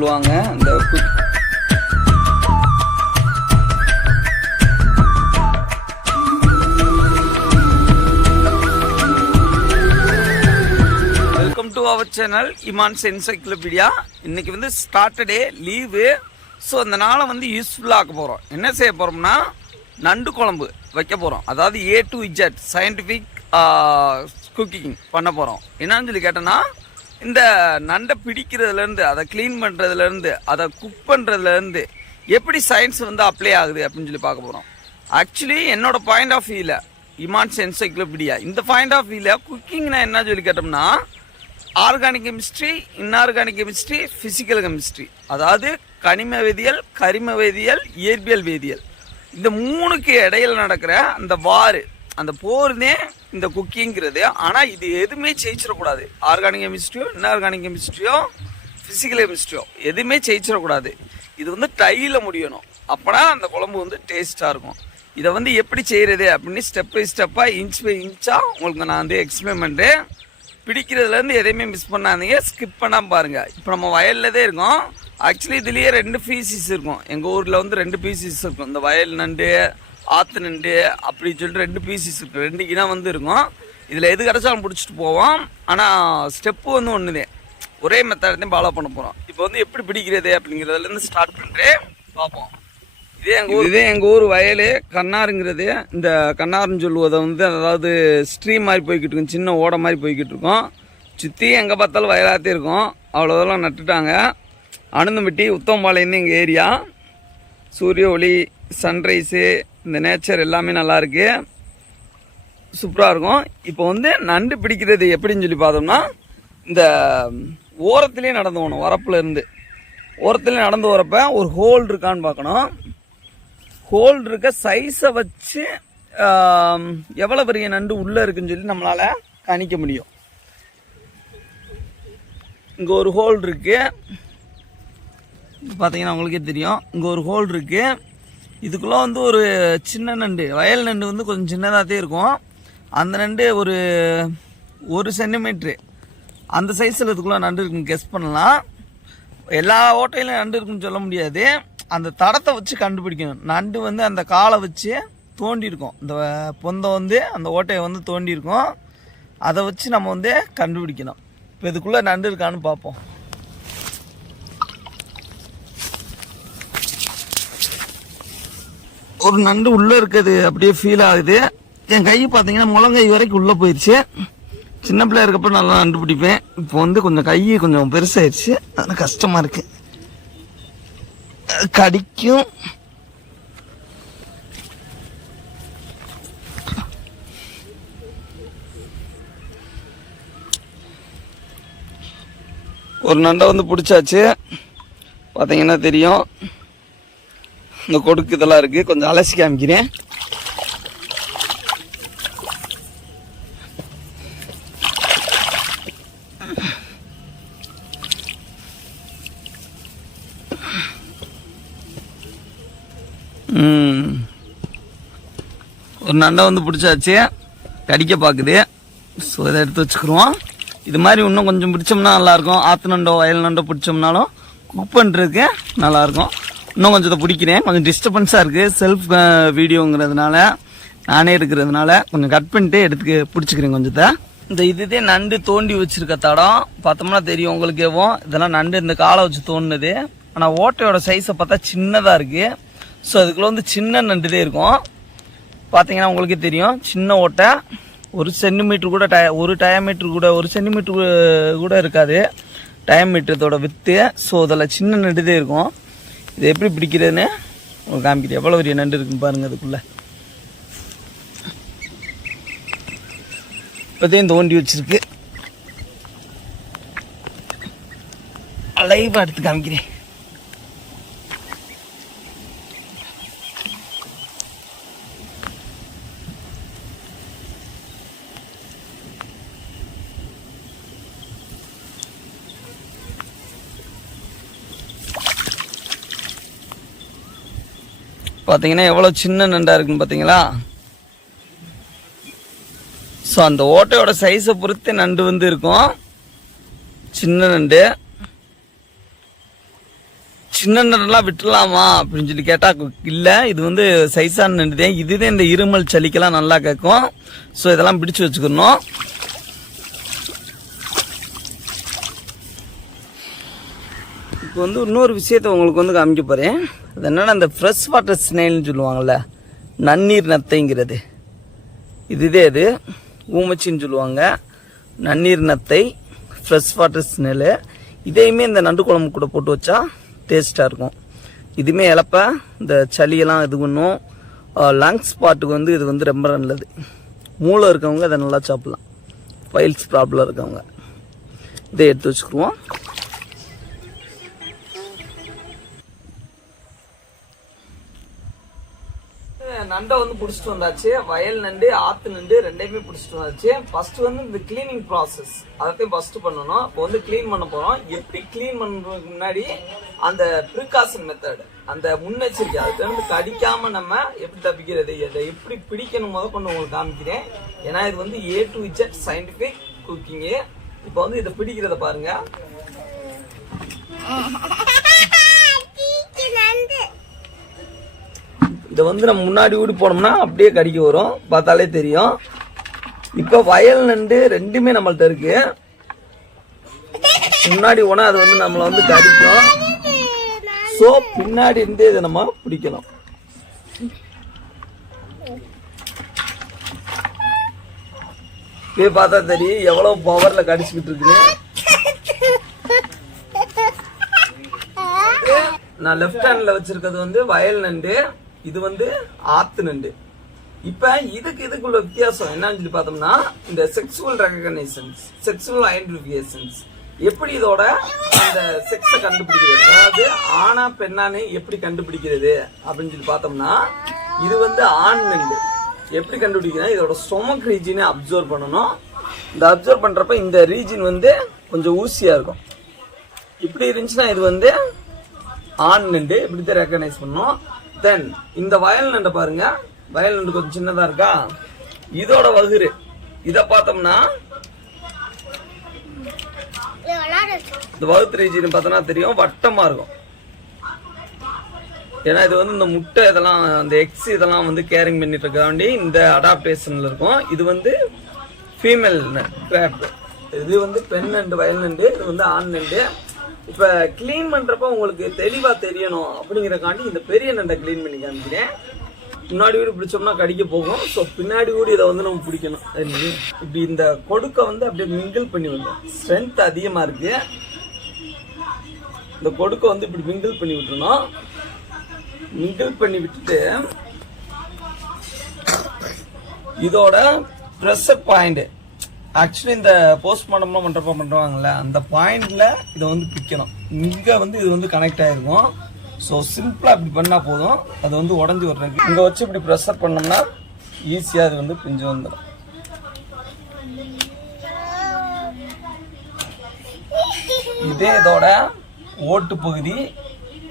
சொல்லுவாங்க. இந்த welcome to our channel Iman's encyclopedia. இன்னைக்கு வந்து சாட்டர்டே லீவு. ஸோ அந்த நாளை வந்து யூஸ்ஃபுல்லாக ஆக்க போகிறோம். என்ன செய்ய போகிறோம்னா நண்டு குழம்பு வைக்க போகிறோம். அதாவது A to Z scientific cooking பண்ண போகிறோம். என்னன்னு சொல்லி கேட்டோன்னா, இந்த நண்டை பிடிக்கிறதுலேருந்து, அதை க்ளீன் பண்ணுறதுலேருந்து, அதை குக் பண்ணுறதுலேருந்து எப்படி சயின்ஸ் வந்து அப்ளை ஆகுது அப்படின்னு சொல்லி பார்க்க போகிறோம். ஆக்சுவலி என்னோடய பாயிண்ட் ஆஃப் வியூவில் இமான்ஸ் என்சைக்ளோபீடியா, இந்த பாயிண்ட் ஆஃப் வியூவில் குக்கிங்னா என்ன சொல்லி கேட்டோம்னா, organic chemistry, inorganic chemistry, physical chemistry, அதாவது கனிம வேதியியல், கரிம வேதியியல், இயற்பியல் வேதியியல், இந்த மூணுக்கு இடையில நடக்கிற அந்த வார், அந்த போர்னே இந்த குக்கிங்கிறது. ஆனால் இது எதுவுமே ஜெயிச்சிடக்கூடாது. ஆர்கானிக் கெமிஸ்ட்ரியோ, இன்ஆர்கானிக் கெமிஸ்ட்ரியோ, ஃபிசிக்கல் கெமிஸ்ட்ரியோ எதுவுமே ஜெயிச்சிடக்கூடாது. இது வந்து டையில் முடியணும். அப்போனா அந்த குழம்பு வந்து டேஸ்ட்டாக இருக்கும். இதை வந்து எப்படி செய்கிறது அப்படின்னு ஸ்டெப் பை ஸ்டெப்பாக, இன்ச் பை இன்ச்சாக உங்களுக்கு நான் வந்து எக்ஸ்பிளைன் பண்ணுறேன். பிடிக்கிறதுலேருந்து எதையுமே மிஸ் பண்ணாதீங்க, ஸ்கிப் பண்ணாமல் பாருங்கள். இப்போ நம்ம வயலில் தான் இருக்கோம். ஆக்சுவலி இதுலேயே 2 பீசிஸ் இருக்கும். எங்கள் ஊரில் வந்து 2 பீசிஸ் இருக்கும். இந்த வயல் நண்டு, ஆற்று நண்டு அப்படின்னு சொல்லிட்டு 2 பீசிஸ் இருக்கும். 2 இனம் வந்து இருக்கும். இதில் எது கிடச்சாலும் பிடிச்சிட்டு போவோம். ஆனால் ஸ்டெப்பு வந்து ஒன்று தான், ஒரே மெத்தட்டையும் ஃபாலோ பண்ண போகிறோம். இப்போ வந்து எப்படி பிடிக்கிறது அப்படிங்கிறதுலேருந்து ஸ்டார்ட் பண்ணுறேன், பார்ப்போம். இதே எங்கள் ஊர் வயல் கண்ணாருங்கிறது. இந்த கண்ணாருன்னு சொல்லுவதை வந்து, அதாவது ஸ்ட்ரீம் மாதிரி போய்கிட்டு இருக்கும், சின்ன ஓடை மாதிரி போய்கிட்டு இருக்கும். சுற்றி எங்கே பார்த்தாலும் வயலாகத்தே இருக்கும். அவ்வளோதெல்லாம் நட்டுட்டாங்க. அனந்தம்பட்டி, உத்தமபாளையம் எங்கள் ஏரியா. சூரிய ஒளி, சன்ரைஸு, இந்த நேச்சர் எல்லாமே நல்லாயிருக்கு, சூப்பராக இருக்கும். இப்போ வந்து நண்டு பிடிக்கிறது எப்படின்னு சொல்லி பார்த்தோம்னா, இந்த ஓரத்துலேயே நடந்து போகணும். வரப்புலேருந்து ஓரத்துலேயே நடந்து வரப்போ ஒரு ஹோல் இருக்கான்னு பார்க்கணும். ஹோல் இருக்க சைஸை வச்சு எவ்வளோ பெரிய நண்டு உள்ளே இருக்குன்னு சொல்லி நம்மளால் கணிக்க முடியும். இங்கே ஒரு ஹோல் இருக்குது, பார்த்தீங்கன்னா உங்களுக்கே தெரியும். இங்கே ஒரு ஹோல் இருக்குது. இதுக்குள்ளே வந்து ஒரு சின்ன நண்டு, வயல் நண்டு வந்து கொஞ்சம் சின்னதாகவே இருக்கும். அந்த நண்டு ஒரு 1 சென்டிமீட்ரு அந்த சைஸில் இதுக்குள்ளே நண்டு இருக்குன்னு கெஸ் பண்ணலாம். எல்லா ஓட்டையிலும் நண்டு இருக்குன்னு சொல்ல முடியாது. அந்த தடத்தை வச்சு கண்டுபிடிக்கணும். நண்டு வந்து அந்த காலை வச்சு தோண்டியிருக்கோம். இந்த பொந்தை வந்து அந்த ஓட்டையை வந்து தோண்டியிருக்கோம். அதை வச்சு நம்ம வந்து கண்டுபிடிக்கணும். இப்போ இதுக்குள்ளே நண்டு இருக்கான்னு பார்ப்போம். ஒரு நண்டு உள்ளே இருக்குது அப்படியே ஃபீல் ஆகுது. என் கை பார்த்தீங்கன்னா முழங்கை வரைக்கும் உள்ளே போயிடுச்சு. சின்ன பிள்ளையா இருக்கப்போ நல்லா நண்டு பிடிப்பேன். இப்போ வந்து கொஞ்சம் கை கொஞ்சம் பெருசாகிடுச்சு, அதனால் கஷ்டமாக இருக்குது, கடிக்கும். ஒரு நண்டை வந்து பிடிச்சாச்சு, பார்த்தீங்கன்னா தெரியும். இந்த கொடுக்கு இதெல்லாம் இருக்குது, கொஞ்சம் அலசி காமிக்கிறேன். ஒரு நண்டை வந்து பிடிச்சாச்சு, கடிக்க பார்க்குது. ஸோ இதை எடுத்து வச்சுக்கிறோம். இது மாதிரி இன்னும் கொஞ்சம் பிடிச்சோம்னா நல்லாயிருக்கும். ஆற்று நண்டோ வயல் நண்டோ பிடிச்சோம்னாலும் குக் பண்ணுறதுக்கு நல்லாயிருக்கும். இன்னும் கொஞ்சத்தை பிடிக்கிறேன். கொஞ்சம் டிஸ்டர்பன்ஸாக இருக்குது, செல்ஃப் வீடியோங்கிறதுனால, நானே இருக்கிறதுனால கொஞ்சம் கட் பண்ணிட்டு எடுத்து பிடிச்சிக்கிறேன் கொஞ்சத்தை. இந்த இதுதே நண்டு தோண்டி வச்சுருக்க தடம் பார்த்தோம்னா தெரியும் உங்களுக்கேவும். இதெல்லாம் நண்டு இந்த காலை வச்சு தோண்டினது. ஆனால் ஓட்டையோட சைஸை பார்த்தா சின்னதாக இருக்குது. ஸோ அதுக்குள்ளே வந்து சின்ன நண்டுதே இருக்கும். பார்த்தீங்கன்னா உங்களுக்கே தெரியும், சின்ன ஓட்டை. 1 சென்டிமீட்ரு கூட ஒரு டயமீட்ரு கூட 1 சென்டிமீட்ரு கூட இருக்காது டயமீட்டரோட வித்து. ஸோ அதில் சின்ன நண்டுதே இருக்கும். இது எப்படி பிடிக்கிறதுன்னு உங்களுக்கு காமிக்கிறேன். எவ்வளோ பெரிய நண்டு இருக்குன்னு பாருங்கள். அதுக்குள்ளே இப்போதையும் தோண்டி வச்சுருக்கு. லைவாக எடுத்து காமிக்கிறேன். பார்த்தீங்கன்னா எவ்வளோ சின்ன நண்டாக இருக்குன்னு பார்த்தீங்களா. ஸோ அந்த ஓட்டையோட சைஸை பொறுத்து நண்டு வந்து இருக்கும். சின்ன நண்டு சின்ன நண்டெல்லாம் விட்டுலாமா அப்படின்னு சொல்லி கேட்டா இல்லை, இது வந்து சைஸான நண்டு தான். இதுதான் இந்த இருமல் சளிக்கெல்லாம் நல்லா கேட்கும். ஸோ இதெல்லாம் பிடிச்சு வச்சுக்கணும். இப்போ வந்து இன்னொரு விஷயத்த உங்களுக்கு வந்து காமிக்க போகிறேன். அது என்னென்னா இந்த ஃப்ரெஷ் வாட்டர் ஸ்னேல்னு சொல்லுவாங்கள்ல, நன்னீர் நத்தைங்கிறது. இதுதே இது ஊமச்சின்னு சொல்லுவாங்க. நன்னீர் நத்தை, ஃப்ரெஷ் வாட்டர் ஸ்னேலு. இதையுமே இந்த நண்டு குழம்பு கூட போட்டு வச்சா டேஸ்ட்டாக இருக்கும். இதுவுமே இழப்ப இந்த சளியெல்லாம் இது பண்ணும். லங்ஸ் பாட்டுக்கு வந்து இது வந்து ரொம்ப நல்லது. மூளை இருக்கவங்க அதை நல்லா சாப்பிட்லாம். பைல்ஸ் ப்ராப்ளம் இருக்கவங்க இதை எடுத்து வச்சுக்குவோம். நண்டை வந்து பிடிச்சிட்டு வந்தாச்சு. வயல் நண்டு, ஆத்து நண்டு ரெண்டையுமே பிடிச்சிட்டு வந்தாச்சு. ஃபர்ஸ்ட் வந்து இந்த கிளீனிங் ப்ராசஸ் அதையும் ஃபர்ஸ்ட் பண்ணணும். இப்போ வந்து கிளீன் பண்ண போறோம். எப்படி கிளீன் பண்றதுக்கு முன்னாடி அந்த ப்ரிகாஷன் மெத்தட், அந்த முன்னெச்சரிக்கை, அதுக்கு வந்து கடிக்காம நம்ம எப்படி தப்பிக்கிறது, அதை எப்படி பிடிக்கணும் முத கொண்டு உங்களுக்கு காமிக்கிறேன். ஏன்னா இது வந்து A to Z சயின்டிபிக் குக்கிங்கு. இப்போ வந்து இதை பிடிக்கிறத பாருங்க. இதை வந்து நம்ம முன்னாடி ஊடி போனோம்னா அப்படியே கடிக்க வரும், பார்த்தாலே தெரியும். இப்போ வயல் நண்டு ரெண்டுமே நம்மள்ட்ட இருக்கு. முன்னாடி போனா அது வந்து நம்மளை வந்து கடிக்கும். ஸோ பின்னாடி இருந்து இதை நம்ம பிடிக்கணும். இப்படியே பார்த்தா தெரியும் எவ்வளவு பவர்ல கடிச்சுக்கிட்டு இருக்குன்னு. நான் லெஃப்ட் ஹேண்ட்ல வச்சிருக்கிறது வந்து வயல் நண்டு, இது வந்து ஆத்து நண்டு. இப்ப இதுக்குள்ள வித்தியாசம் என்னன்னு சொல்லி பார்த்தோம்னா, இந்த செக்ஸுவல் ரெகக்னைசன்ஸ், செக்ஸுவல் ஐடென்டிஃபிகேஷன்ஸ், எப்படி இதோட அந்த செக்ஸை கண்டுபிடிக்கிறது, அதாவது ஆனா பெண்ணானு எப்படி கண்டுபிடிக்கிறது அப்படின்னு சொல்லி பார்த்தோம்னா, இது வந்து ஆண் நண்டு. எப்படி கண்டுபிடிக்கிறது, இதோட ஸ்டொமக் ரீஜினை அப்சர்வ் பண்ணணும். இந்த அப்சர்வ் பண்றப்ப இந்த ரீஜின் வந்து கொஞ்சம் ஊசியா இருக்கும். இப்படி இருந்துச்சுன்னா இது வந்து ஆண் நண்டு. இப்படித்தான் ரெகக்னைஸ் பண்ணணும். தென் இந்த வயல் நண்டை பாருங்க. வயல் நண்டு கொஞ்சம் சின்னதா இருக்கா. இதோட வகுறு இத பார்த்தோம்னா, இந்த வகுத்து ரீஜின் பார்த்தோம்னா தெரியும், வட்டமா இருக்கும். ஏன்னா இது வந்து இந்த முட்டை இதெல்லாம், அந்த எக்ஸ் இதெல்லாம் வந்து கேரிங் பண்ணிட்டு இருக்காண்டி இந்த அடாப்டேஷன்ல இருக்கும். இது வந்து ஃபீமேல் கிராப், இது வந்து பெண் நண்டு வயல் நண்டு, இது வந்து ஆண் நண்டு. இப்ப கிளீன் பண்றப்ப உங்களுக்கு தெளிவா தெரியணும் அப்படிங்கறக்காண்டி இந்த பெரிய நண்டை கிளீன் பண்ணி காமிக்கிறேன். முன்னாடி வீடு பிடிச்சோம்னா கடிக்க போகும். ஸோ பின்னாடி வீடு இதை வந்து நம்ம பிடிக்கணும். இப்படி இந்த கொடுக்க வந்து அப்படியே மிங்கிள் பண்ணி விடணும். ஸ்ட்ரென்த் அதிகமா இருக்கு. இந்த கொடுக்க வந்து இப்படி மிங்கிள் பண்ணி விட்டுறணும். மிங்கிள் பண்ணி விட்டுட்டு இதோட ப்ரெஷர் பாயிண்ட், ஆக்சுவலி இந்த போஸ்ட்மார்ட்டம் பண்றப்ப பண்றாங்கல்ல, அந்த பாயிண்ட்ல இதை வந்து பிக்கணும். இங்க வந்து இது வந்து கனெக்ட் ஆயிருக்கும். ஸோ சிம்பிளா இப்படி பண்ணா போதும். அது வந்து உடஞ்சி வர்றதுக்கு இங்க வச்சு இப்படி ப்ரெஷர் பண்ணோம்னா ஈஸியா அது வந்து பிஞ்சு வந்துடும். இதே இதோட ஓட்டு பகுதி.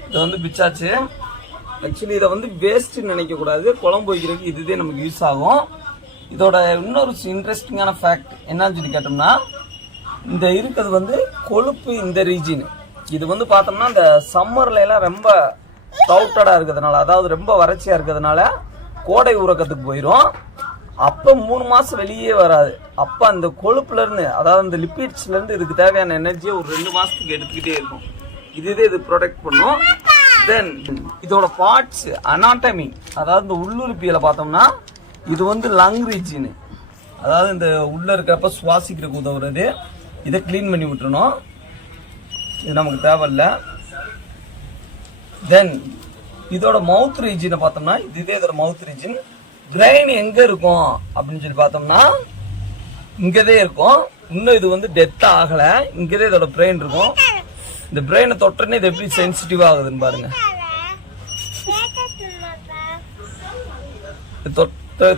இதை வந்து பிச்சாச்சு. ஆக்சுவலி இதை வந்து வேஸ்ட் நினைக்க கூடாது. குழம்பு வைக்கிறதுக்கு இதுதே நமக்கு யூஸ் ஆகும். இதோட இன்னொரு இன்ட்ரெஸ்டிங்கான ஃபேக்ட் என்னன்னு சொல்லி கேட்டோம்னா, இந்த இருக்கிறது வந்து கொழுப்பு இந்த ரீஜின். இது வந்து பார்த்தோம்னா இந்த சம்மர்ல எல்லாம் ரொம்ப க்ளவுட்டடா இருக்கிறதுனால, அதாவது ரொம்ப வறட்சியா இருக்கிறதுனால கோடை உறக்கத்துக்கு போயிடும். அப்ப 3 மாசம் வெளியே வராது. அப்ப அந்த கொழுப்புல இருந்து, அதாவது அந்த லிப்பிட்ஸ்ல இருந்து இதுக்கு தேவையான எனர்ஜியை ஒரு 2 மாசத்துக்கு எடுத்துக்கிட்டே இருக்கும். இதுதே இது ப்ரொடெக்ட் பண்ணும். தென் இதோட பார்ட்ஸ் அனாட்டமி, அதாவது இந்த உள்ளுறுப்பியலை பார்த்தோம்னா, இது வந்து லங் ரீஜின், அதாவது இந்த உள்ள இருக்கிறப்ப சுவாசிக்கிறதுக்கு உதவுறது. இதை கிளீன் பண்ணி விட்டுறணும். இது நமக்கு தேவையில்ல. தென் இதோட மவுத் ரீஜினை பார்த்தோம்னா, இதுவே இதோட மவுத் ரீஜின். பிரெயின் எங்க இருக்கும் அப்படின்னு சொல்லி பார்த்தோம்னா, இங்கதே இருக்கும். இன்னும் இது வந்து டெத் ஆகல. இங்கதே இதோட பிரெயின் இருக்கும். இந்த பிரெயினை தொட்டனே இது எப்படி சென்சிட்டிவ் ஆகுதுன்னு பாருங்க.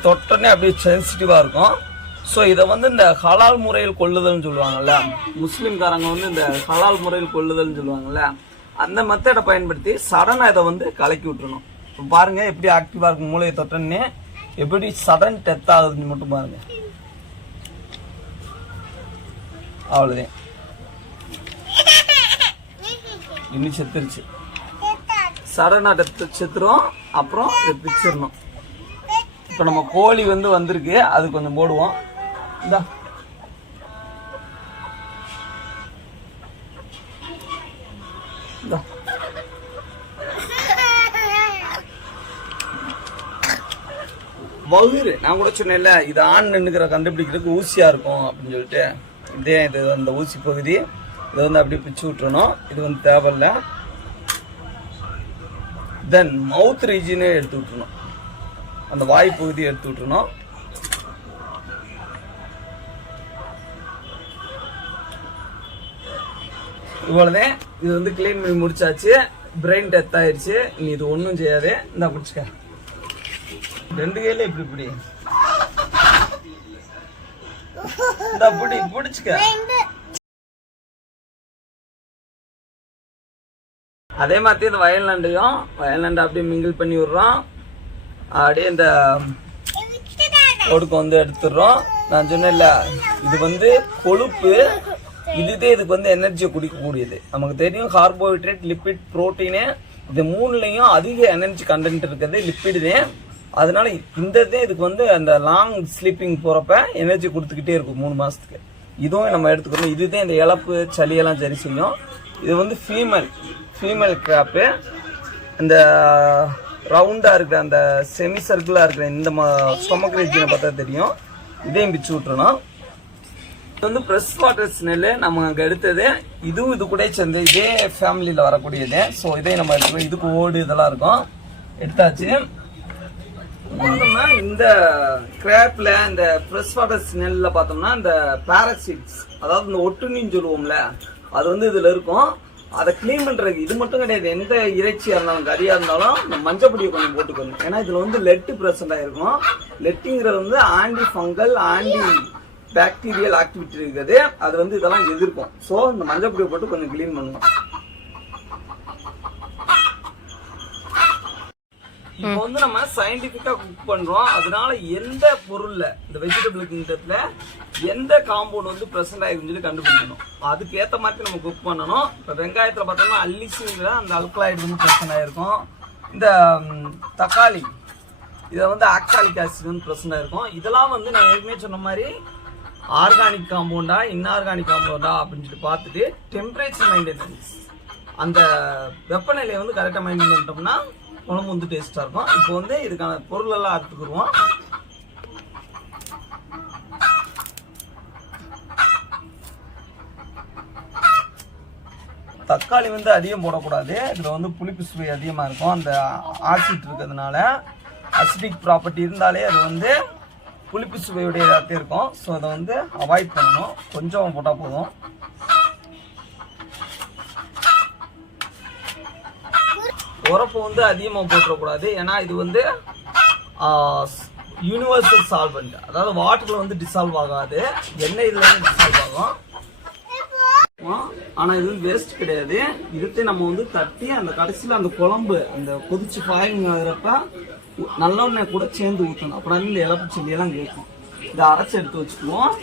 தொட்டனே அப்படியே சென்சிட்டிவா இருக்கும். ஸோ இதை வந்து இந்த ஹலால் முறையில் கொள்ளுதல்னு சொல்லுவாங்கல்ல, முஸ்லீம்காரங்க வந்து இந்த ஹலால் முறையில் கொள்ளுதல்னு சொல்லுவாங்கல்ல, அந்த மெத்தடை பயன்படுத்தி சடனா இதை வந்து கலக்கி விட்டுறணும். இப்போ பாருங்க எப்படி ஆக்டிவா இருக்கும். மூளையை தொட்டனே எப்படி சடன் டெத் ஆகுதுன்னு மட்டும் பாருங்க. அவ்வளோதான், இன்னும் செத்துருச்சு. சடனாட்ட செத்துரும். அப்புறம் இதை பிச்சிடணும். இப்போ நம்ம கோழி வந்து வந்திருக்கு, அது கொஞ்சம் போடுவோம். இந்தா வகுறு நான் கூட சொன்னேன்ல, இது ஆண் நின்னுக்கிற கண்டுபிடிக்கிறதுக்கு ஊசியா இருக்கும் அப்படின்னு சொல்லிட்டு, இதே இது அந்த ஊசி பகுதி இதை வந்து அப்படியே பிச்சு விட்டுறணும். இது வந்து தேவையில்ல. தென் மவுத் ரீஜியனே எடுத்து விட்டுறணும், அந்த வாய் பகுதியை எடுத்து விட்டுறணும். இவ்வளவுதான். இது வந்து கிளீன் பண்ணி முடிச்சாச்சு. பிரெயின் டெத் ஆயிடுச்சு. நீ இது ஒன்றும் செய்யாது. இந்த பிடிச்சிக்க, 2 கையில இப்படி இப்படி இந்த புடி பிடிச்சிக்க. அதே மாதிரி இந்த வயல்நண்டையும் அப்படியே மிங்கிள் பண்ணி விடுறோம். அப்படியே இந்த ஒடுக்க வந்து எடுத்துடுறோம். நான் சொன்னேன்ல, இது வந்து கொழுப்பு, இதுதான் இதுக்கு வந்து எனர்ஜியை குடிக்கக்கூடியது. நமக்கு தெரியும் கார்போஹைட்ரேட், லிப்பிட், புரோட்டீனு, இது 3லயும் அதிக எனர்ஜி கண்டென்ட் இருக்கிறது லிப்பிடுதே. அதனால இந்த இதுக்கு வந்து அந்த லாங் ஸ்லீப்பிங் போறப்ப எனர்ஜி கொடுத்துக்கிட்டே இருக்கும் 3 மாசத்துக்கு. இதுவும் நம்ம எடுத்துக்கணும். இதுதான் இந்த இழப்பு சளியெல்லாம் சரி செய்யும். இது வந்து ஃபீமேல் கிராப்பு. இந்த ரவுண்டா இருக்கிற அந்த செமி சர்க்கிளா இருக்கிற இந்த ஸ்டொமக் ரீஜனை பார்த்தா தெரியும். இதையும் பிச்சு விட்டுறணும். இது வந்து ஃப்ரெஷ் வாட்டர் ஸ்மெல்லு நம்ம அங்கே எடுத்தது. இதுவும் இது கூட சேர்ந்து இதே ஃபேமிலியில் வரக்கூடியது. ஸோ இதையும் நம்ம எடுத்துக்கணும். இதுக்கு ஓடு இதெல்லாம் இருக்கும். எடுத்தாச்சு. இந்த கிராப்ல இந்த ஃப்ரெஷ் வாட்டர் ஸ்மெல்ல பார்த்தோம்னா இந்த பாராசைட்ஸ், அதாவது இந்த ஒட்டுண்ணின்னு சொல்லுவோம்ல, அது வந்து இதுல இருக்கும். அதை கிளீன் பண்றதுக்கு இது மட்டும் கிடையாது, எந்த இறைச்சியா இருந்தாலும் கறியா இருந்தாலும் இந்த மஞ்சப்பொடியை கொஞ்சம் போட்டுக்கணும். ஏன்னா இதுல வந்து லெட் பிரசன்ட் ஆயிருக்கும். லெட்டுங்கிறது வந்து anti fungal, anti bacterial activity இருக்குது. அது வந்து இதெல்லாம் எதிர்க்கும். ஸோ இந்த மஞ்சப்பொடியை போட்டு கொஞ்சம் கிளீன் பண்ணணும். இப்போ வந்து நம்ம சயின்டிபிக்கா குக் பண்றோம். அதனால எந்த பொருள்ல இந்த வெஜிடபிள் கிங்டத்துல எந்த காம்பவுண்ட் வந்து பிரசன்ட் ஆயிருக்குன்னு சொல்லி கண்டுபிடிக்கணும். அதுக்கு ஏற்ற மாதிரி நம்ம குக் பண்ணணும். இப்போ வெங்காயத்தில் பார்த்தோம்னா அல்லிசிங்கிற அந்த அல்கலாய்டு வந்து பிரசன்ட் ஆயிருக்கும். இந்த தக்காளி இதை வந்து ஆக்சாலிக் ஆசிட் வந்து பிரசன்ட் ஆயிருக்கும். இதெல்லாம் வந்து நான் ஏற்கனவே சொன்ன மாதிரி ஆர்கானிக் காம்பவுண்டா இன்ஆர்கானிக் காம்பவுண்டா அப்படின்னு சொல்லி பார்த்துட்டு டெம்பரேச்சர் மெயின்டெனன்ஸ், அந்த வெப்பநிலையை வந்து கரெக்டாக மெயின்டைன் பண்ணிட்டோம்னா குழம்பு வந்து டேஸ்டா இருக்கும். இப்போ வந்து இதுக்கான பொருள் எல்லாம் எடுத்துக்கிடுவோம். தக்காளி வந்து அதிகம் போடக்கூடாது. இதுல வந்து புளிப்பு சுவை அதிகமா இருக்கும். அந்த ஆசிட் இருக்கிறதுனால, அசிடிக் ப்ராப்பர்ட்டி இருந்தாலே அது வந்து புளிப்பு சுவையுடையதாக இருக்கும். ஸோ அதை வந்து அவாய்ட் பண்ணணும். கொஞ்சம் போட்டால் போதும். உரப்பு வந்து அதிகமாக போட்டுறக்கூடாது. ஏன்னா இது வந்து யூனிவர்சல் சால்வெண்ட், அதாவது வாட்டர்ல வந்து டிசால்வ் ஆகாது. எண்ணெய் இதுல வந்து டிசால்வ் ஆகும். ஆனா இது வேஸ்ட் கிடையாது. இதுக்கு நம்ம வந்து தட்டி அந்த கடைசியில் அந்த குழம்பு அந்த கொதிச்சு பாயிங் ஆகுறப்ப நல்லெண்ணெய் கூட சேர்ந்து ஊற்றணும். அப்புறம் இந்த இழப்பு செல்லியெல்லாம் கேட்கும். இதை அரைச்சி எடுத்து வச்சுக்குவோம்.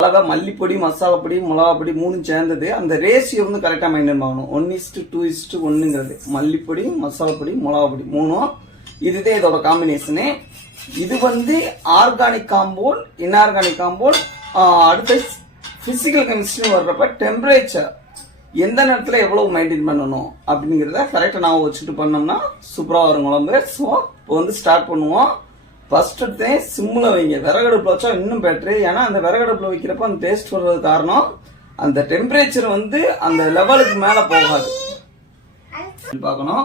அழகா மல்லிப்பொடி, மசாலா பொடி, மிளகா பொடி 3 சேர்ந்தது. அந்த ரேஷியோ வந்து கரெக்டா மெயின்டைன் பண்ணணும். 1:2:1 மல்லிப்பொடி, மசாலா பொடி, மிளகா பொடி 3. இதுதான் இதோட காம்பினேஷனு. இது வந்து ஆர்கானிக் காம்பவுண்ட், இன்ஆர்கானிக் காம்பவுண்ட். அடுத்த பிசிக்கல் கெமிஸ்ட்ரி வர்றப்ப டெம்பரேச்சர் எந்த நேரத்தில் எவ்வளவு மெயின்டைன் பண்ணணும் அப்படிங்கிறத கரெக்டாக நான் வச்சுட்டு பண்ணோம்னா சூப்பராக வரும் குழம்பு. ஸோ இப்போ வந்து ஸ்டார்ட் பண்ணுவோம். ஃபர்ஸ்ட் எடுத்தே சிம்மில் வைங்க. விறகடுப்பில் வச்சா இன்னும் பெட்ரு. ஏன்னா அந்த விறகடுப்பில் வைக்கிறப்ப அந்த டேஸ்ட் வர்றது காரணம் அந்த டெம்பரேச்சர் வந்து அந்த லெவலுக்கு மேலே போகாது. பார்க்கணும்.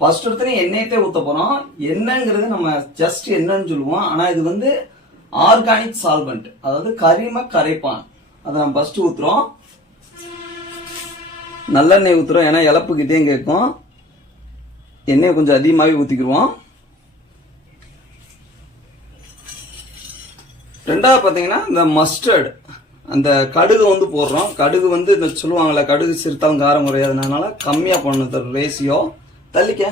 ஃபர்ஸ்ட் எடுத்தே எண்ணெயத்தே ஊற்ற போகிறோம். எண்ணெய்ங்கிறது நம்ம ஜஸ்ட் என்னன்னு சொல்லுவோம். ஆனால் இது வந்து ஆர்கானிக் சால்வெண்ட், அதாவது கரிம கரைப்பான். அதை நம்ம ஃபர்ஸ்ட் ஊற்றுறோம். நல்லெண்ணெய் ஊற்றுறோம். ஏன்னா இழப்புக்கிட்டே கேட்கும். எண்ணெயை கொஞ்சம் அதிகமாகவே ஊற்றிக்கிடுவோம். ரெண்டாவது பார்த்தீங்கன்னா இந்த மஸ்டர்டு, அந்த கடுகு வந்து போடுறோம். கடுகு வந்து இந்த சொல்லுவாங்கல்ல, கடுகு சிறுத்தாலும் காரம் குறையாதுனால கம்மியாக பண்ணணும் ரேசியோ. தள்ளிக்க.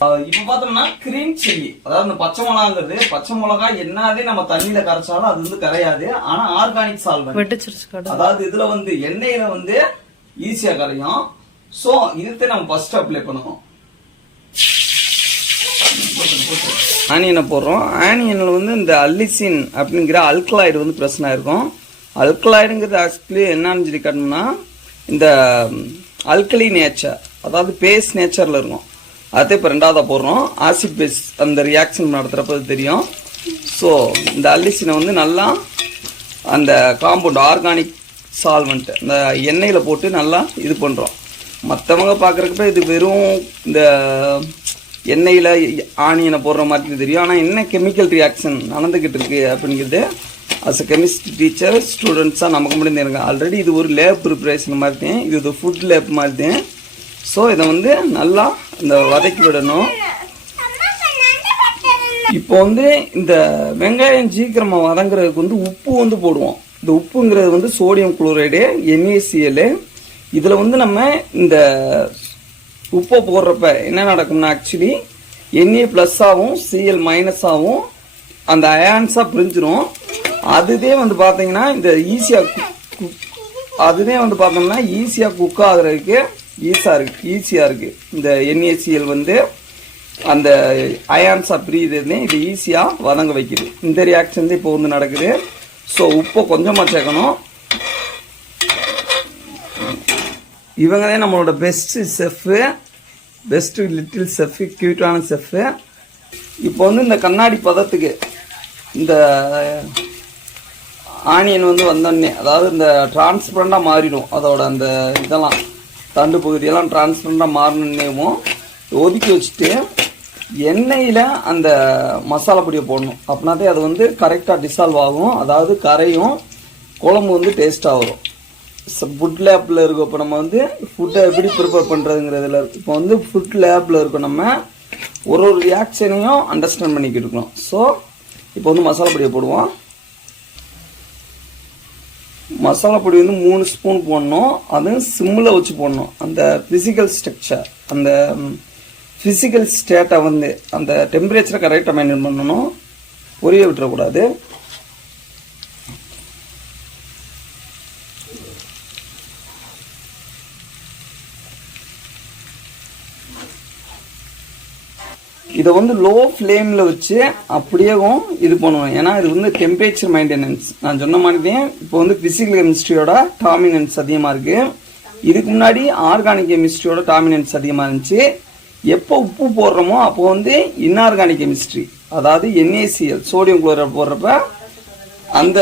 இப்ப பார்த்தோம்னா கிரீன் சில்லி, அதாவது இந்த பச்சை மிளகாங்கிறது, பச்சை மிளகா என்னதே நம்ம தண்ணியில கரைச்சாலும் அது வந்து கரையாது. ஆனா ஆர்கானிக் சால்வெண்ட், அதாவது இதுல வந்து எண்ணெயில வந்து ஈஸியா கரையும். சோ இதுக்கு நம்ம ஃபர்ஸ்ட் அப்ளை பண்ணுவோம். ஆனியனை போடுறோம். ஆனியன்ல வந்து இந்த அல்லிசின் அப்படிங்கிற அல்கலாய்டு வந்து பிரச்சனை இருக்கும். அல்கலாய்டுங்கிறது ஆக்சுவலி என்னன்னு சொல்லி காட்டணும்னா, இந்த அல்கலி நேச்சர், அதாவது பேஸ் நேச்சர்ல இருக்கும். அதே இப்போ ரெண்டாவதாக போடுறோம். ஆசிட் பேஸ் அந்த ரியாக்ஷன் நடத்துகிறப்ப தெரியும். ஸோ இந்த அல்லிசினை வந்து நல்லா அந்த காம்பவுண்ட் ஆர்கானிக் சால்வெண்ட் இந்த எண்ணெயில் போட்டு நல்லா இது பண்ணுறோம். மற்றவங்க பார்க்குறப்ப இது வெறும் இந்த எண்ணெயில் ஆனியனை போடுற மாதிரி தெரியும். ஆனால் என்ன கெமிக்கல் ரியாக்ஷன் நடந்துக்கிட்டு இருக்கு அப்படிங்கிறது அஸ் அ கெமிஸ்ட்ரி டீச்சர் ஸ்டூடெண்ட்ஸாக நமக்கு முடிந்து எனக்கு ஆல்ரெடி இது ஒரு லேப் ப்ரிப்பரேஷன் மாதிரி தான், இது ஒரு ஃபுட் லேப் மாதிரி தான். ஸோ இதை வந்து நல்லா இந்த வதக்கி விடணும். இப்போ வந்து இந்த வெங்காயம் சீக்கிரமாக வதங்குறதுக்கு வந்து உப்பு வந்து போடுவோம். இந்த உப்புங்கிறது வந்து சோடியம் குளோரைடு NaCl. இதில் வந்து நம்ம இந்த உப்பை போடுறப்ப என்ன நடக்கும்னா, ஆக்சுவலி Na+ஆகவும் Cl- ஆகவும் அந்த அயான்ஸாக பிரிஞ்சிடும். அதுவே வந்து பார்த்தீங்கன்னா இந்த ஈஸியாக குக் ஆகுறதுக்கு ஈஸியாக இருக்கு. இந்த NaCl வந்து அந்த அயான்ஸா பிரியுதுன்னு இது ஈஸியாக வதங்க வைக்குது. இந்த ரியாக்ஷன் தான் இப்போ வந்து நடக்குது. ஸோ உப்பை கொஞ்சமாக சேர்க்கணும். இவங்க தான் நம்மளோட best chef, best little chef, கியூட்டான செஃப்பு. இப்போ வந்து இந்த கண்ணாடி பதத்துக்கு இந்த ஆனியன் வந்து வந்தோடனே, அதாவது இந்த டிரான்ஸ்பரண்டாக மாறிடும், அதோட அந்த இதெல்லாம் தண்டு பகுதியெல்லாம் டிரான்ஸ்பரண்டாக மாறணுன்னேவும் ஒதுக்கி வச்சுட்டு எண்ணெயில் அந்த மசாலா பொடியை போடணும். அப்படின்னாதே அது வந்து கரெக்டாக டிசால்வ் ஆகும், அதாவது கரையும், குழம்பு வந்து டேஸ்ட்டாக வரும். ஃபுட் லேப்பில் இருக்கும். இப்போ நம்ம வந்து ஃபுட்டை எப்படி ப்ரிப்பேர் பண்ணுறதுங்கிறதுல இப்போ வந்து ஃபுட் லேப்பில் இருக்கும். நம்ம ஒரு ரியாக்ஷனையும் அண்டர்ஸ்டாண்ட் பண்ணிக்கிட்டு இருக்கணும். ஸோ இப்போ வந்து மசாலா பொடியை போடுவோம். மசாலா பொடி வந்து 3 ஸ்பூன் போடணும். அதுவும் சிம்மில் வச்சு போடணும். அந்த ஃபிசிக்கல் ஸ்ட்ரக்சர், அந்த ஃபிசிக்கல் ஸ்டேட்டை வந்து அந்த டெம்பரேச்சரை கரெக்டாக மெயின்டைன் பண்ணணும், பொரிய விட்டுறக்கூடாது. இதை வந்து லோ ஃப்ளேமில் வச்சு அப்படியேவும் இது பண்ணுவோம். ஏன்னா இது வந்து டெம்பரேச்சர் மெயின்டெனன்ஸ். நான் சொன்ன மாதிரி தான் இப்போ வந்து ஃபிசிக்கல் கெமிஸ்ட்ரியோட டாமினன்ஸ் அதிகமாக இருக்குது. இதுக்கு முன்னாடி ஆர்கானிக் கெமிஸ்ட்ரியோட டாமினன்ஸ் அதிகமாக இருந்துச்சு. எப்போ உப்பு போடுறோமோ அப்போ வந்து இன்ஆர்கானிக் கெமிஸ்ட்ரி, அதாவது NaCl சோடியம் குளோரைடு போடுறப்ப அந்த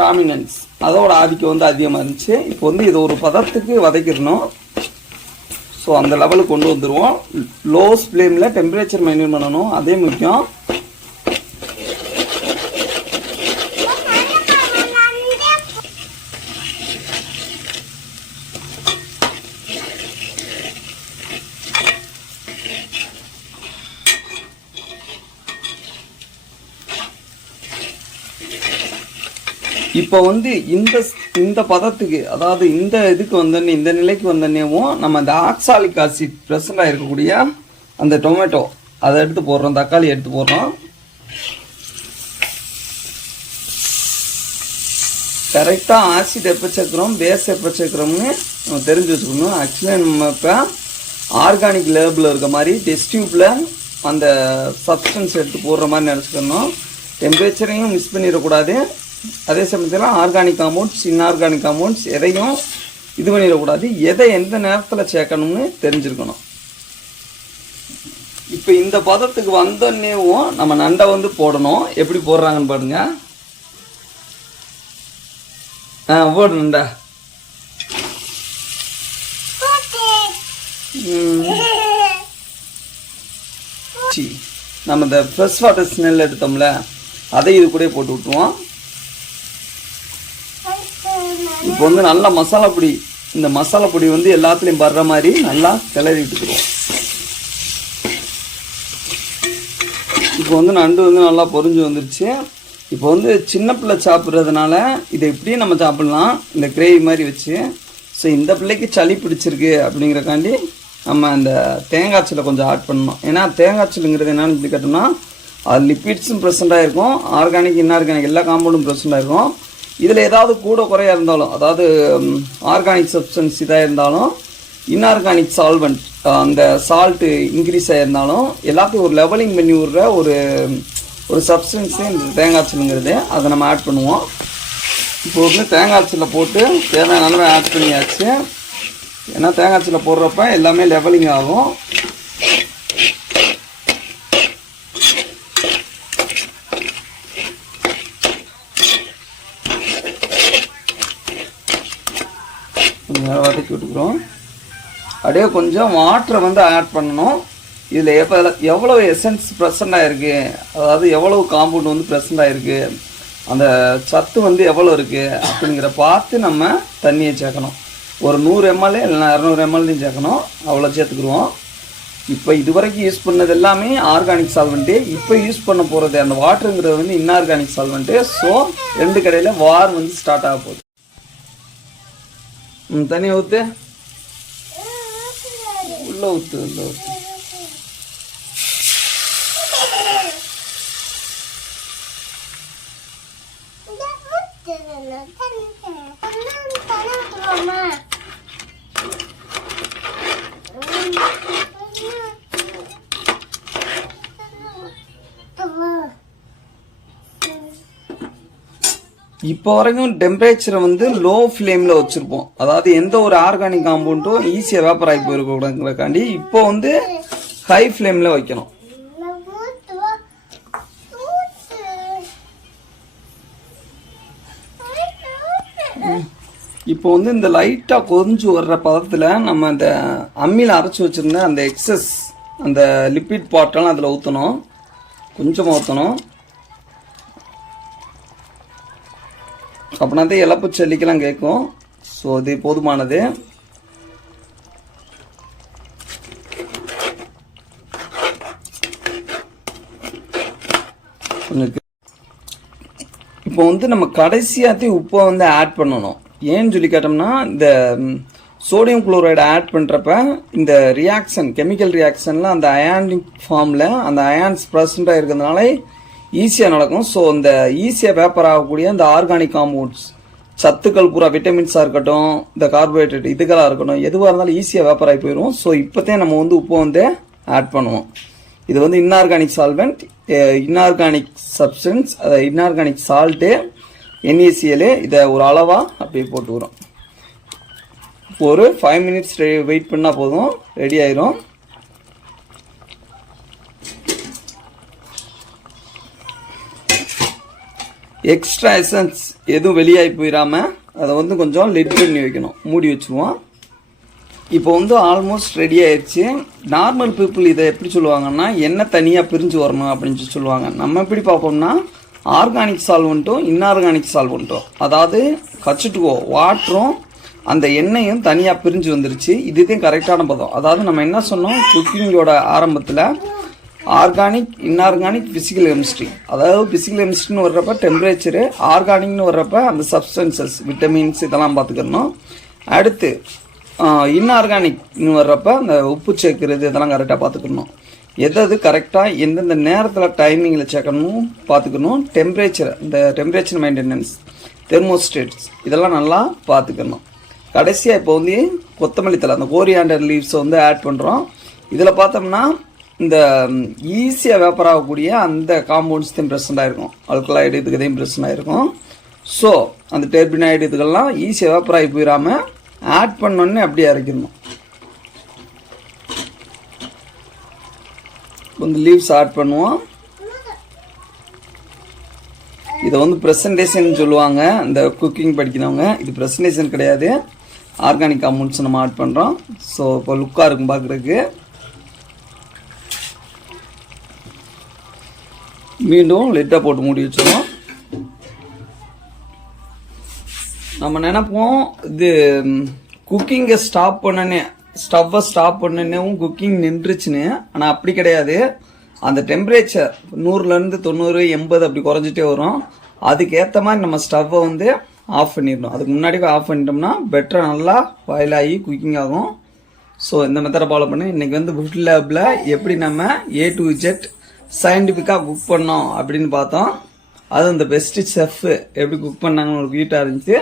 டாமினன்ஸ் அதோட ஆதிக்கம் வந்து அதிகமாக இருந்துச்சு. இப்போ வந்து இது ஒரு பதத்துக்கு வதக்கிடணும். ஸோ அந்த லெவலுக்கு கொண்டு வந்துடுவோம். லோ ஃப்ளேமில் டெம்பரேச்சர் மெயின்டைன் பண்ணணும், அதே முக்கியம். இப்போ வந்து இந்த பதத்துக்கு, அதாவது இந்த இதுக்கு வந்தோடனே, இந்த நிலைக்கு வந்தோடனேவும் நம்ம இந்த ஆக்சாலிக் ஆசிட் ப்ரெசண்டாக இருக்கக்கூடிய அந்த டொமேட்டோ அதை எடுத்து போடுறோம், தக்காளி எடுத்து போடுறோம். கரெக்டாக ஆசிட் எப்போ சேர்க்குறோம், பேஸ் எப்போ சேர்க்குறோம்னு நம்ம தெரிஞ்சு வச்சுக்கணும். ஆக்சுவலி நம்ம இப்போ ஆர்கானிக் லேபில் இருக்க மாதிரி டெஸ்ட் டியூப்பில் அந்த சப்ஸ்டன்ஸ் எடுத்து போடுற மாதிரி நினச்சிக்கணும். டெம்பரேச்சரையும் மிஸ் பண்ணிடக்கூடாது. அதே சமயத்தில் ஆர்கானிக் காம்பவுண்ட்ஸ், இன்ஆர்கானிக் காம்பவுண்ட்ஸ் எதையும் இது பண்ணிடக்கூடாது. எதை எந்த நேரத்தில் சேர்க்கணும்னு தெரிஞ்சிருக்கணும். இப்போ இந்த பதத்துக்கு வந்தோடனேவும் நம்ம நண்டை வந்து போடணும். எப்படி போடுறாங்கன்னு பாருங்க. போடு நண்டா. நம்ம இந்த ஃப்ரெஷ் வாட்டர் ஸ்மெல் எடுத்தோம்ல, அதை இது கூட போட்டு விட்டுருவோம். இப்போ வந்து நல்லா மசாலா பொடி இந்த மசாலா பொடி வந்து எல்லாத்துலேயும் வர்ற மாதிரி நல்லா கிளறி விட்டுக்குருவோம். இப்போ வந்து நண்டு வந்து நல்லா பொரிஞ்சு வந்துருச்சு. இப்போ வந்து சின்ன பிள்ளை சாப்பிட்றதுனால இதை இப்படியே நம்ம சாப்பிட்லாம், இந்த கிரேவி மாதிரி வச்சு. ஸோ இந்த பிள்ளைக்கு சளி பிடிச்சிருக்கு அப்படிங்கிறக்காண்டி நம்ம அந்த தேங்காய்ச்சலை கொஞ்சம் ஆட் பண்ணணும். ஏன்னா தேங்காய்ச்சலுங்கிறது என்னென்னு சொல்லி கேட்டோம்னா அது லிப்பிட்ஸும் ப்ரெசென்ட்டாக இருக்கும், ஆர்கானிக் இன்ஆர்கானிக் எல்லா காம்பவுண்டும் ப்ரெசென்ட்டாக இருக்கும். இதில் ஏதாவது கூட குறையாக இருந்தாலும், அதாவது ஆர்கானிக் சப்ஸ்டன்ஸ் இதாக இருந்தாலும், இன்ஆர்கானிக் சால்வெண்ட் அந்த சால்ட்டு இன்க்ரீஸ் ஆகிருந்தாலும் எல்லாத்தையும் ஒரு லெவலிங் பண்ணி விடுற ஒரு சப்ஸ்டன்ஸே இந்த தேங்காய்ச்சலுங்கிறது. அதை நம்ம ஆட் பண்ணுவோம். இப்போ வந்து தேங்காய்ச்சலில் போட்டு தேவையான அளவு ஆட் பண்ணியாச்சு. ஏன்னா தேங்காய்ச்சலில் போடுறப்ப எல்லாமே லெவலிங் ஆகும். கொஞ்சம் வதக்கி விட்டுக்கிறோம். அப்படியே கொஞ்சம் வாட்டரை வந்து ஆட் பண்ணணும். இதில் எவ்வளோ எசன்ஸ் ப்ரெசண்ட் ஆகிருக்கு, அதாவது எவ்வளவு காம்பவுண்ட் வந்து ப்ரெசண்ட் ஆகிருக்கு, அந்த சத்து வந்து எவ்வளோ இருக்குது அப்படிங்கிற பார்த்து நம்ம தண்ணியை சேர்க்கணும். ஒரு 100 ml இல்லைனா 200 ml சேர்க்கணும். அவ்வளோ சேர்த்துக்குருவோம். இப்போ இதுவரைக்கும் யூஸ் பண்ணது எல்லாமே ஆர்கானிக் சால்வெண்ட்டு. இப்போ யூஸ் பண்ண போகிறது அந்த வாட்டருங்கிறது வந்து இன்ஆர்கானிக் சால்வெண்ட்டு. ஸோ 2 கடையில் வார் வந்து ஸ்டார்ட் ஆக போகுது. தண்ணி ஊற்று, உள்ள ஊற்று, உள்ள ஊற்று. இப்போ வரைக்கும் டெம்பரேச்சரை வந்து லோ ஃப்ளேமில் வச்சுருப்போம். அதாவது எந்த ஒரு ஆர்கானிக் காம்பவுண்டும் ஈஸியாக வேப்பர் ஆகி போயிருக்கூடாதுங்கிறக்காண்டி இப்போ வந்து ஹை ஃப்ளேமில் வைக்கணும். இப்போ வந்து இந்த லைட்டாக கொதிஞ்சு வர்ற பதத்தில் நம்ம அந்த அம்மியில் அரைச்சி வச்சுருந்த அந்த எக்ஸஸ் அந்த லிப்பிட் பாட்டெல்லாம் அதில் ஊற்றணும். கொஞ்சமாக ஊற்றணும். அப்படின்னா தான் இழப்பு செல்லிக்கெல்லாம் கேட்கும். ஸோ இது போதுமானது. இப்போ வந்து நம்ம கடைசியாத்தையும் உப்பை வந்து ஆட் பண்ணணும். ஏன்னு சொல்லி கேட்டோம்னா இந்த சோடியம் குளோரைடு ஆட் பண்ணுறப்ப இந்த ரியாக்ஷன் கெமிக்கல் ரியாக்ஷனில் அந்த அயானிக் ஃபார்மில் அந்த அயான்ஸ் ப்ரெசண்ட்டாக இருக்கிறதுனால ஈஸியாக நடக்கும். ஸோ இந்த ஈஸியாக வேப்பர் ஆகக்கூடிய இந்த ஆர்கானிக் காம்பவுண்ட்ஸ் சத்துக்கள் பூரா விட்டமின்ஸாக இருக்கட்டும், இந்த கார்போஹைட்ரேட் இதுக்கெல்லாம் இருக்கட்டும், எதுவாக இருந்தாலும் ஈஸியாக வேப்பர் ஆகி போயிடும். ஸோ இப்போத்தே நம்ம வந்து உப்பை வந்து ஆட் பண்ணுவோம். இது வந்து இன்ஆர்கானிக் சால்வெண்ட், இன்ஆர்கானிக் சப்ஸ்டன்ஸ், அதை இன்ஆர்கானிக் சால்ட்டு, NaCl இதை ஒரு அளவாக அப்படியே போட்டுக்கிறோம். ஒரு 5 minutes வெயிட் பண்ணால் போதும், ரெடி ஆயிரும். எக்ஸ்ட்ரா எசன்ஸ் எதுவும் வெளியாகி போயிடாமல் அதை வந்து கொஞ்சம் லிட் பண்ணி வைக்கணும், மூடி வச்சுருவோம். இப்போ வந்து ஆல்மோஸ்ட் ரெடி ஆயிடுச்சு. நார்மல் பீப்புள் இதை எப்படி சொல்லுவாங்கன்னா எண்ணெய் தனியாக பிரிஞ்சு வரணும் அப்படின்னு சொல்லுவாங்க. நம்ம எப்படி பார்ப்போம்னா ஆர்கானிக் சால்வெண்ட்டும் இன்ஆர்கானிக் சால்வெண்ட்டும், அதாவது H2O வாட்டரும் அந்த எண்ணெயும் தனியாக பிரிஞ்சு வந்துருச்சு. இதுதான் கரெக்டான பதம். அதாவது நம்ம என்ன சொன்னோம் குக்கிங்கோட ஆரம்பத்தில், ஆர்கானிக் இன்ஆர்கானிக் ஃபிசிக்கல் கெமிஸ்ட்ரி. அதாவது ஃபிசிக்கல் கெமிஸ்ட்ரின்னு வர்றப்ப டெம்பரேச்சரு, ஆர்கானிக்னு வர்றப்ப அந்த சப்ஸ்டன்சஸ் விட்டமின்ஸ் இதெல்லாம் பார்த்துக்கணும். அடுத்து இன்ஆர்கானிக்னு வர்றப்ப அந்த உப்பு சேர்க்கறது இதெல்லாம் கரெக்டாக பார்த்துக்கணும். எது கரெக்டாக எந்தெந்த நேரத்தில் டைமிங்கில் சேர்க்கணும் பார்த்துக்கணும். டெம்பரேச்சர், இந்த டெம்பரேச்சர் மெயின்டெனன்ஸ், தெர்மோஸ்டேட்ஸ் இதெல்லாம் நல்லா பார்த்துக்கணும். கடைசியாக இப்போ வந்து கொத்தமல்லி தழை, அந்த கோரியாண்டர் லீவ்ஸை வந்து ஆட் பண்ணுறோம். இதில் பார்த்தோம்னா இந்த ஈஸியாக வேப்பர் ஆகக்கூடிய அந்த காம்பவுண்ட்ஸ் தான் ப்ரெசென்ட் ஆகிருக்கும். அல்கலாய்டு இதுக்கு தான் ப்ரெசென்ட் ஆகிருக்கும். ஸோ அந்த டெர்பினாய்டு இதுக்கெல்லாம் ஈஸியாக வேப்பர் ஆகி போயிடாமல் ஆட் பண்ணோன்னே அப்படியே அரைக்கணும். கொஞ்சம் லீவ்ஸ் ஆட் பண்ணுவோம். இதை வந்து ப்ரெசன்டேஷன் சொல்லுவாங்க இந்த குக்கிங் படிக்கிறவங்க. இது ப்ரெசன்டேஷன் கிடையாது, ஆர்கானிக் காம்பவுண்ட்ஸ் நம்ம ஆட் பண்ணுறோம். ஸோ இப்போ லுக்காக இருக்கும் பார்க்குறதுக்கு. மீண்டும் லிட்டை போட்டு மூடி வச்சுருவோம். நம்ம நினைப்போம் இது குக்கிங்கை ஸ்டவ்வை ஸ்டாப் பண்ணனேவும் குக்கிங் நின்றுச்சுன்னு. ஆனால் அப்படி கிடையாது. அந்த டெம்பரேச்சர் 100லேருந்து 90 80 அப்படி குறைஞ்சிட்டே வரும். அதுக்கேற்ற மாதிரி நம்ம ஸ்டவ்வை வந்து ஆஃப் பண்ணிடணும். அதுக்கு முன்னாடி ஆஃப் பண்ணிட்டோம்னா பெட்டராக நல்லா பாயில் ஆகி குக்கிங் ஆகும். ஸோ இந்த மெத்தடை ஃபாலோ பண்ணி இன்றைக்கி வந்து ஃபுட் லேபில் எப்படி நம்ம A to Z சயின்டிஃபிக்காக குக் பண்ணோம் அப்படின்னு பார்த்தோம். அது இந்த பெஸ்ட்டு செஃப் எப்படி குக் பண்ணாங்கன்னு ஒரு வீட்டாக இருந்துச்சு.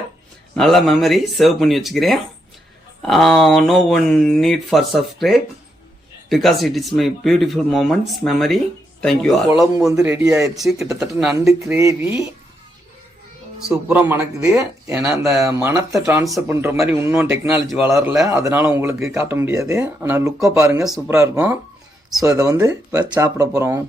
நல்லா மெமரி சேவ் பண்ணி வச்சுக்கிறேன். No one need for subscribe because it is my beautiful moments memory. Thank you. குழம்பு வந்து ரெடி ஆயிடுச்சு. கிட்டத்தட்ட நண்டு கிரேவி சூப்பராக மணக்குது. ஏன்னா அந்த மணத்தை ட்ரான்ஸ்ஃபர் பண்ணுற மாதிரி இன்னும் டெக்னாலஜி வளரல, அதனால உங்களுக்கு காட்ட முடியாது. ஆனால் லுக்கை பாருங்கள், சூப்பராக இருக்கும். ஸோ இதை வந்து இப்போ சாப்பிட போகிறோம்.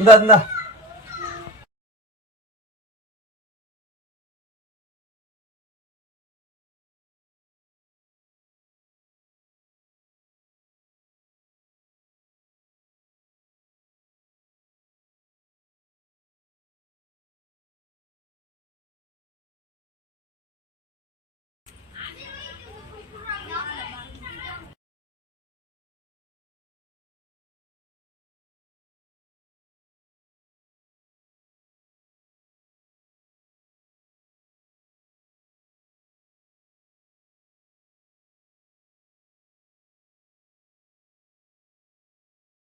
இந்த